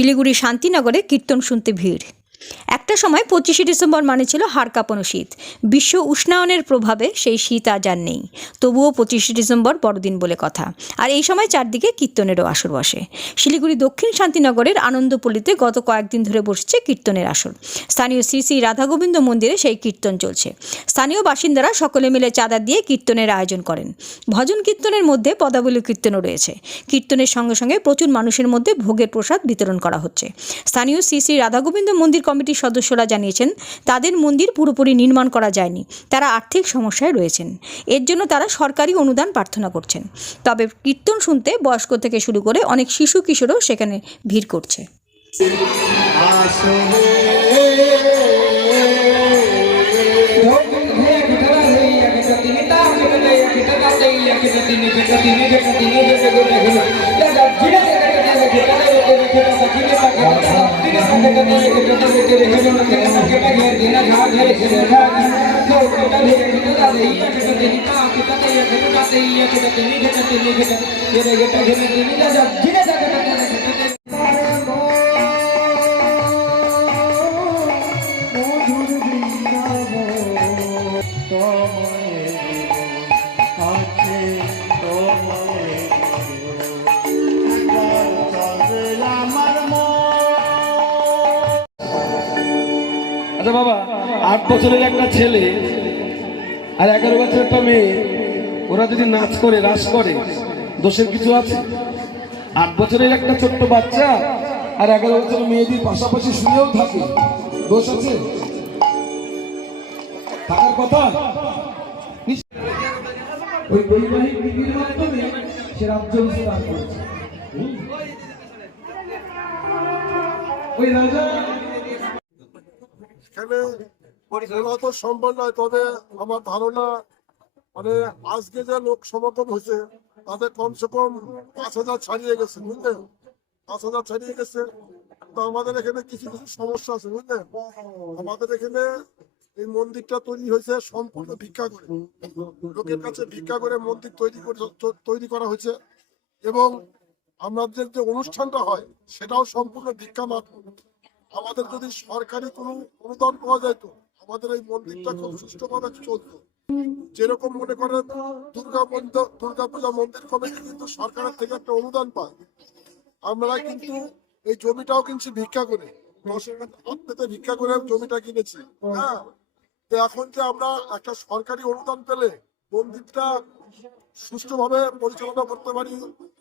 শিলিগুড়ি শান্তিনগরে কীর্তন শুনতে ভিড়। একটা সময় 25শে ডিসেম্বর মানে ছিল হাড় কাঁপানো শীত। বিশ্ব উষ্ণায়নের প্রভাবে সেই শীত আজ আর নেই। তবুও 25শে ডিসেম্বর বড়দিন বলে কথা। আর এই সময় চারদিকে কীর্তনেরও আসর বসে। শিলিগুড়ি দক্ষিণ শান্তিনগরের আনন্দপল্লীতে গত কয়েকদিন ধরে বসছে কীর্তনের আসর। স্থানীয় শ্রী শ্রী রাধাগোবিন্দ মন্দিরে সেই কীর্তন চলছে। স্থানীয় বাসিন্দারা সকলে মিলে চাঁদা দিয়ে কীর্তনের আয়োজন করেন। ভজন কীর্তনের মধ্যে পদাবলী কীর্তনও রয়েছে। কীর্তনের সঙ্গে সঙ্গে প্রচুর মানুষের মধ্যে ভোগের প্রসাদ বিতরণ করা হচ্ছে। স্থানীয় শ্রী শ্রী রাধাগোবিন্দ মন্দির কমিটির সদস্যরা জানিয়েছেন, তাদের মন্দির পুরোপুরি নির্মাণ করা যায়নি। তারা আর্থিক সমস্যায় রয়েছেন। এর জন্য তারা সরকারি অনুদান প্রার্থনা করছেন। তবে কীর্তন শুনতে বয়স্ক থেকে শুরু করে অনেক শিশু কিশোরও সেখানে ভিড় করছে। আচ্ছা বাবা, 8 বছরের একটা ছেলে আর 11 বছরের একটা মেয়ে, ওরা যদি নাচ করে রাস করে, দোষের কিছু আছে? 8 বছরের একটা ছোট্ট বাচ্চা আর 11 বছরের মেয়েদের পাশাপাশি শুয়েও থাকে, দোষ আছে? থাকার কথা। ওই বৈবাহিক নীতির মাধ্যমে সে রাজ্য বিস্তার করেছে। ওই রাজা এখানে তো সম্ভব নয়, তবে আমার ধারণা মানে আজকে যে লোক সমাগম হয়েছে তাদের কমসে কম 5,000 ছাড়িয়ে গেছে, বুঝলেন? 5,000 ছাড়িয়ে গেছে। তো আমাদের এখানে কিছু কিছু সমস্যা আছে, বুঝলেন? আমাদের এখানে এই মন্দিরটা তৈরি হয়েছে সম্পূর্ণ ভিক্ষা করে, লোকের কাছে ভিক্ষা করে মন্দির তৈরি করা হয়েছে। এবং আমাদের যে অনুষ্ঠানটা হয় সেটাও সম্পূর্ণ ভিক্ষা মাত্র। আমাদের যদি সরকারি কোনো অনুদান পাওয়া যেত, আমাদের এই মন্দিরটা খুব সুষ্ঠুভাবে চলতো। যেরকম মনে করেন দুর্গা পূজা মন্দির কমিটি কিন্তু সরকারের থেকে একটা অনুদান পায়। আমরা কিন্তু এই জমিটাও কিনছি ভিক্ষা করে, 10,000 ভিক্ষা করে জমিটা কিনেছি। হ্যাঁ, তো এখন যে আমরা একটা সরকারি অনুদান পেলে মন্দিরটা সুষ্ঠুভাবে পরিচালনা করতে পারি,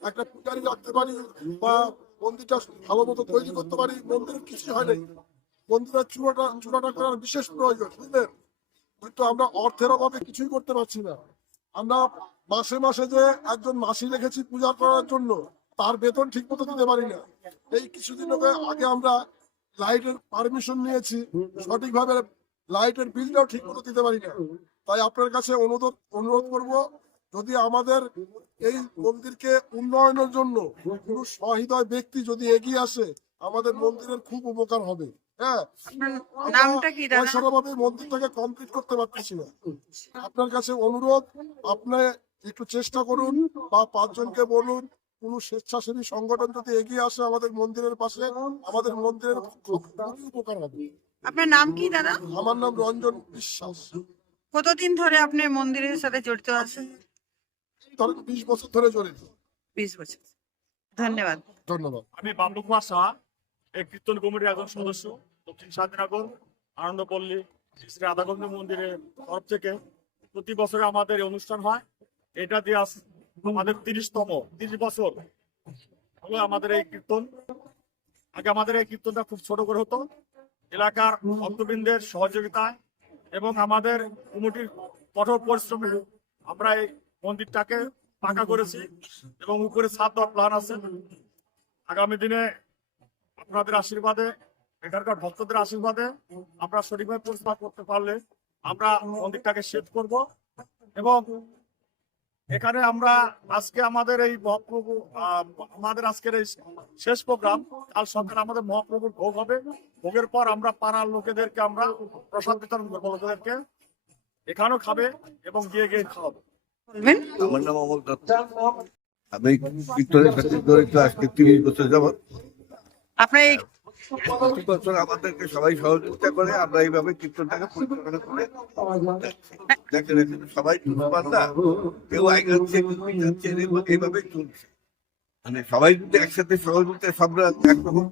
একটা পূজারি রাখতে পারি বা মন্দিরটা ভালো মতো তৈরি করতে পারি, মন্দিরের কিছু হয় নাই। মন্দিরের চূড়াটা করার বিশেষ প্রয়োজন, বুঝলেন? কিন্তু আমরা অর্থের অভাবে কিছুই করতে পারছি না। আমরা মাসে মাসে যে একজন মাসি রেখেছি পূজা করার জন্য, তার বেতন ঠিক মতো দিতে পারি না। এই কিছুদিন আগে আমরা লাইটের পারমিশন নিয়েছি, সঠিকভাবে লাইটের বিলটাও ঠিক মতো দিতে পারি না। তাই আপনার কাছে অনুরোধ করব, যদি আমাদের এই মন্দিরকে উন্নয়নের জন্য কোনো সহৃদয় ব্যক্তি যদি এগিয়ে আসে, আমাদের মন্দিরের খুব উপকার হবে। হ্যাঁ, পয়সাভাবে মন্দিরটাকে কমপ্লিট করতে পারতেছি না। আপনার কাছে অনুরোধ, আপনি একটু চেষ্টা করুন বা 5 জনকে বলুন, কোন স্বেচ্ছাসেবী সংগঠন যদি এগিয়ে আসে আমাদের মন্দিরের পাশে, আমাদের মন্দিরের খুব উপকার হবে। আপনার নাম কি দাদা? আমার নাম রঞ্জন বিশ্বাস। কতদিন ধরে আপনি মন্দিরের সাথে জড়িত আছেন? 20 বছর ধরে জড়িত। 20 বছর। ধন্যবাদ। ধন্যবাদ। আমি বাবলু কুমার সাহা, এই কীর্তন কমিটির একজন সদস্য, দক্ষিণ শান্তিনগর আনন্দপল্লী শ্রী রাধাগোবিন্দ মন্দিরের তরফ থেকে প্রতি বছরে আমাদের এই অনুষ্ঠান হয়। এটা দিয়ে আমাদের 30 বছর হলো আমাদের এই কীর্তন। আগে আমাদের এই কীর্তনটা খুব ছোট করে হতো, এলাকার ভক্তবৃন্দের সহযোগিতায় এবং আমাদের কমিটির কঠোর পরিশ্রমে আমরা এই মন্দিরটাকে পাকা করেছি এবং উপরে ছাদ দেওয়ার প্ল্যান আছে। আগামী দিনে আপনাদের আশীর্বাদে, এখানকার ভক্তদের আশীর্বাদে আমরা সঠিকভাবে পরিচালনা করতে পারলে আমরা মন্দিরটাকে শেড করব। এবং এখানে আমরা আজকে আমাদের এই মহাপ্রভু, আমাদের আজকের এই শেষ প্রোগ্রাম, কাল সকালে আমাদের মহাপ্রভুর ভোগ হবে। ভোগের পর আমরা পাড়ার লোকেদেরকে আমরা প্রসাদ বিতরণ করবো, লোকেদেরকে এখানেও খাবে এবং গিয়ে গিয়ে খাওয়াবে। আমার নাম অমল দত্ত। আমি কীর্তনের সাথে জড়িত আজকে 30 বছর যাবৎ। আপনার এই প্রতি বছর আমাদেরকে সবাই সহযোগিতা করে, আমরা এইভাবে কীর্তনটাকে পরিচালনা করে যাচ্ছি। দেখেন এখানে সবাই মুসলমান না, কেউ আগাচ্ছে কেউ পিছাচ্ছে, এইভাবেই চলছে। মানে সবাই যদি একসাথে সহযোগিতা, সব একরকম